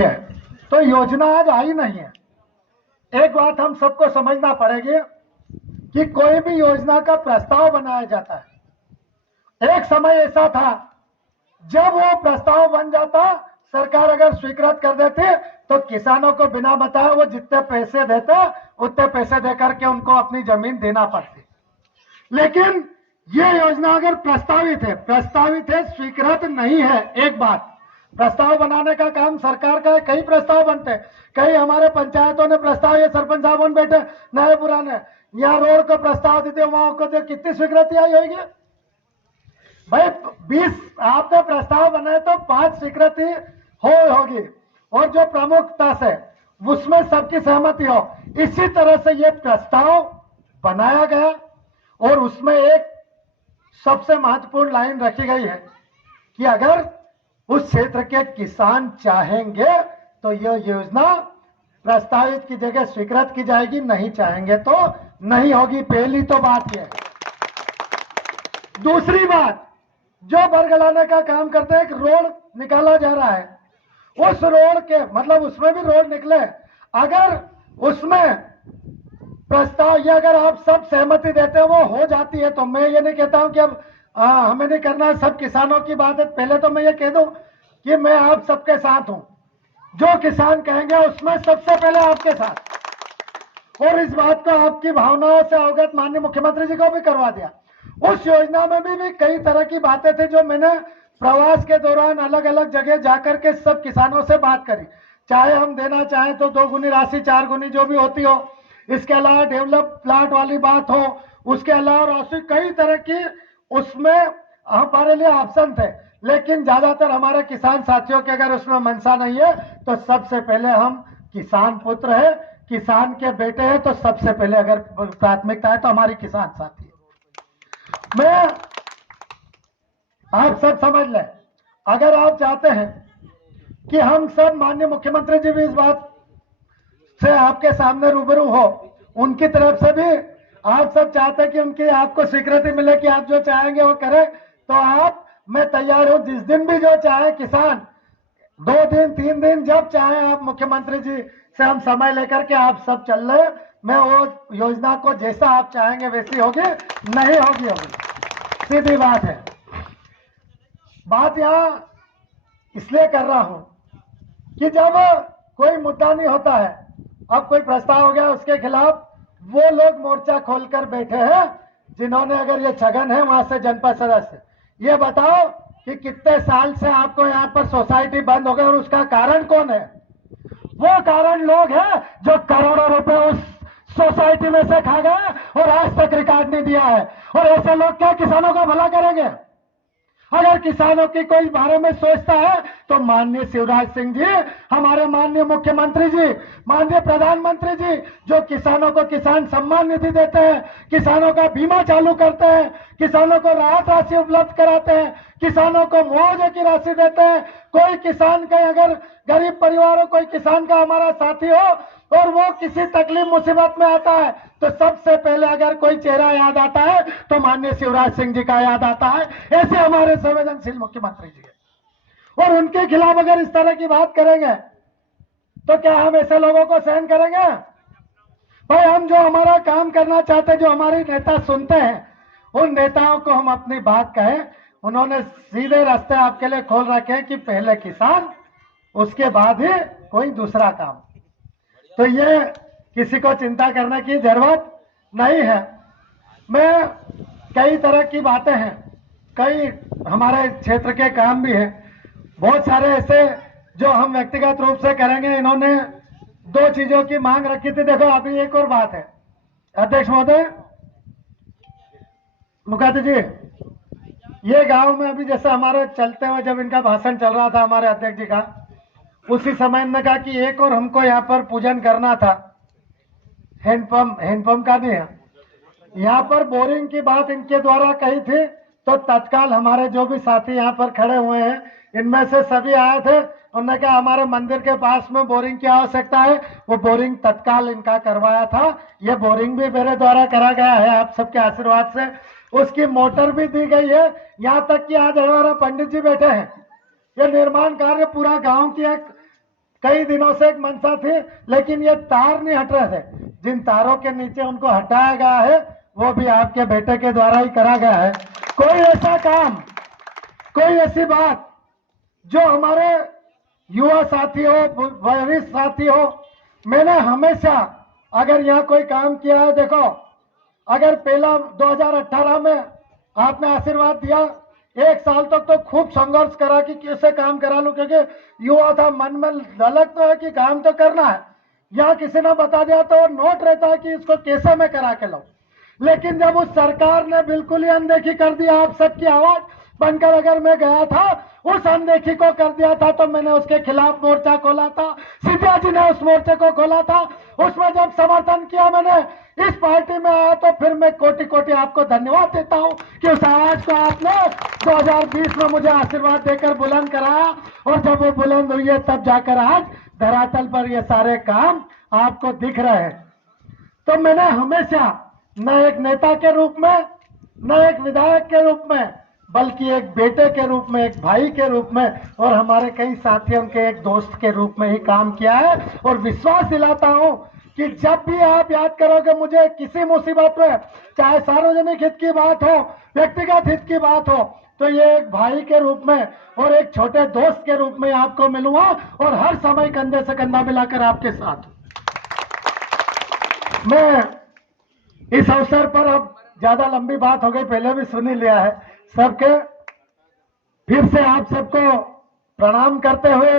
है, तो योजना आज आई नहीं है। एक बात हम सबको समझना पड़ेगी कि कोई भी योजना का प्रस्ताव बनाया जाता है, एक समय ऐसा था जब वो प्रस्ताव बन जाता, सरकार अगर स्वीकृत कर देती तो किसानों को बिना बताए वो जितने पैसे देते उतने पैसे देकर के उनको अपनी जमीन देना पड़ती। लेकिन ये योजना अगर प्रस्तावित है, स्वीकृत नहीं है। एक बात, प्रस्ताव बनाने का काम सरकार का है, कई प्रस्ताव बनते हैं, कई हमारे पंचायतों ने प्रस्ताव, ये सरपंच साहब बैठे नए पुराने, यहाँ रोड को प्रस्ताव देते, वहां को दे, कितनी स्वीकृति आई होगी भाई? 20 आपने प्रस्ताव बनाए तो 5 स्वीकृति होगी, और जो प्रमुखता से उसमें सबकी सहमति हो। इसी तरह से ये प्रस्ताव बनाया गया और उसमें एक सबसे महत्वपूर्ण लाइन रखी गई है कि अगर उस क्षेत्र के किसान चाहेंगे तो यह योजना प्रस्तावित की जगह स्वीकृत की जाएगी, नहीं चाहेंगे तो नहीं होगी। पहली तो बात यह है। दूसरी बात, जो बरगलाने का काम करते हैं, एक रोड निकाला जा रहा है, उस रोड के मतलब उसमें भी रोड निकले, अगर उसमें प्रस्ताव ये अगर आप सब सहमति देते हैं वो हो जाती है, तो मैं ये नहीं कहता हूं कि अब हमें नहीं करना, सब किसानों की बात है। पहले तो मैं ये कह दूं कि मैं आप सबके साथ हूं, जो किसान कहेंगे उसमें सबसे पहले आपके साथ। और इस बात को आपकी भावनाओं से अवगत माननीय मुख्यमंत्री जी को भी करवा दिया। उस योजना में भी कई तरह की बातें थी जो मैंने प्रवास के दौरान अलग अलग जगह जाकर के सब किसानों से बात करी, चाहे हम देना चाहें तो 2 गुनी राशि, 4 गुनी जो भी होती हो, इसके अलावा डेवलप प्लाट वाली बात हो, उसके अलावा राशि कई तरह की उसमें हमारे लिए ऑप्शन थे। लेकिन ज्यादातर हमारे किसान साथियों के अगर उसमें मनसा नहीं है तो सबसे पहले हम किसान पुत्र है, किसान के बेटे हैं, तो सबसे पहले अगर प्राथमिकता है तो हमारी किसान साथी है। मैं आप सब समझ लें, अगर आप चाहते हैं कि हम सब माननीय मुख्यमंत्री जी भी इस बात से आपके सामने रूबरू हो, उनकी तरफ से भी आप सब चाहते हैं कि उनकी आपको स्वीकृति मिले कि आप जो चाहेंगे वो करें, तो आप, मैं तैयार हूं, जिस दिन भी जो चाहे किसान, 2 दिन 3 दिन जब चाहे आप मुख्यमंत्री जी से हम समय लेकर के आप सब चल रहे, मैं वो योजना को जैसा आप चाहेंगे वैसी होगी, नहीं होगी, सीधी बात है। बात यहां इसलिए कर रहा हूं कि जब कोई मुद्दा नहीं होता है, अब कोई प्रस्ताव हो गया उसके खिलाफ वो लोग मोर्चा खोलकर बैठे हैं जिन्होंने, अगर ये छगन है वहां से जनपद सदस्य, ये बताओ कि कितने साल से आपको यहाँ पर सोसाइटी बंद हो गई और उसका कारण कौन है? वो कारण लोग हैं जो करोड़ों रुपए उस सोसाइटी में से खा गए और आज तक रिकॉर्ड नहीं दिया है। और ऐसे लोग क्या किसानों का भला करेंगे? अगर किसानों की कोई बारे में सोचता है तो माननीय शिवराज सिंह जी, हमारे माननीय मुख्यमंत्री जी, माननीय प्रधानमंत्री जी, जो किसानों को किसान सम्मान निधि देते हैं, किसानों का बीमा चालू करते हैं, किसानों को राहत राशि उपलब्ध कराते हैं, किसानों को मुआवजे की राशि देते हैं। कोई किसान का, अगर गरीब परिवारों कोई किसान का हमारा साथी हो और वो किसी तकलीफ मुसीबत में आता है तो सबसे पहले अगर कोई चेहरा याद आता है तो माननीय शिवराज सिंह जी का याद आता है। ऐसे हमारे संवेदनशील मुख्यमंत्री जी है। और उनके खिलाफ अगर इस तरह की बात करेंगे तो क्या हम ऐसे लोगों को सहन करेंगे? भाई, हम जो हमारा काम करना चाहते हैं, जो हमारे नेता सुनते हैं, उन नेताओं को हम अपनी बात कहें। उन्होंने सीधे रास्ते आपके लिए खोल रखे हैं कि पहले किसान, उसके बाद ही कोई दूसरा काम। तो ये किसी को चिंता करने की जरूरत नहीं है। मैं, कई तरह की बातें हैं, कई हमारे क्षेत्र के काम भी हैं, बहुत सारे ऐसे जो हम व्यक्तिगत रूप से करेंगे। इन्होंने 2 चीजों की मांग रखी थी। देखो, अभी एक और बात है, अध्यक्ष महोदय, मुखर्जी जी, ये गांव में अभी जैसे हमारे चलते हुए जब इनका भाषण चल रहा था हमारे अध्यक्ष जी का, उसी समय इन्होंने कहा कि एक और हमको यहाँ पर पूजन करना था, हैंडपंप का नहीं है, यहाँ पर बोरिंग की बात इनके द्वारा कही थी। तो तत्काल हमारे जो भी साथी यहाँ पर खड़े हुए हैं, इनमें से सभी आए थे, उन्होंने कहा हमारे मंदिर के पास में बोरिंग की आवश्यकता है। वो बोरिंग तत्काल इनका करवाया था। ये बोरिंग भी मेरे द्वारा करा गया है आप सबके आशीर्वाद से। उसकी मोटर भी दी गई है। यहाँ तक कि आज हमारे पंडित जी बैठे हैं। ये निर्माण कार्य पूरा गांव की एक कई दिनों से एक मंशा थी, लेकिन ये तार नहीं हट रहे थे। जिन तारों के नीचे उनको हटाया गया है वो भी आपके बेटे के द्वारा ही करा गया है। कोई ऐसा काम, कोई ऐसी बात जो हमारे युवा साथी हो, वरिष्ठ साथी हो, मैंने हमेशा अगर यहाँ कोई काम किया है, देखो अगर पहला 2018 में आपने आशीर्वाद दिया, एक साल तक तो खूब संघर्ष करा कि कैसे काम करा लूं, क्योंकि युवा था, मन में ललक तो है कि काम तो करना है। यहाँ किसी ने बता दिया तो नोट रहता है कि इसको कैसे मैं करा के लाऊं। लेकिन जब उस सरकार ने बिल्कुल ही अनदेखी कर दिया, आप सबकी आवाज बनकर अगर मैं गया था, उस अनदेखी को कर दिया था, तो मैंने उसके खिलाफ मोर्चा खोला था। सिंधिया जी ने उस मोर्चे को खोला था। उसमें जब समर्थन किया मैंने, इस पार्टी में आया, तो फिर मैं कोटि कोटि आपको धन्यवाद देता हूं कि उस आवाज को आपने 2020 में मुझे आशीर्वाद देकर बुलंद कराया, और जब वो बुलंद हुई है तब जाकर आज धरातल पर ये सारे काम आपको दिख रहे हैं। तो मैंने हमेशा न एक नेता के रूप में, न एक विधायक के रूप में, बल्कि एक बेटे के रूप में, एक भाई के रूप में, और हमारे कई साथियों के एक दोस्त के रूप में ही काम किया है। और विश्वास दिलाता हूं कि जब भी आप याद करोगे मुझे किसी मुसीबत में, चाहे सार्वजनिक हित की बात हो, व्यक्तिगत हित की बात हो, तो ये एक भाई के रूप में और एक छोटे दोस्त के रूप में आपको मिलूंगा, और हर समय कंधे से कंधा मिलाकर आपके साथ। मैं इस अवसर पर, अब ज्यादा लंबी बात हो गई, पहले भी सुन ही लिया है सबके, फिर से आप सबको प्रणाम करते हुए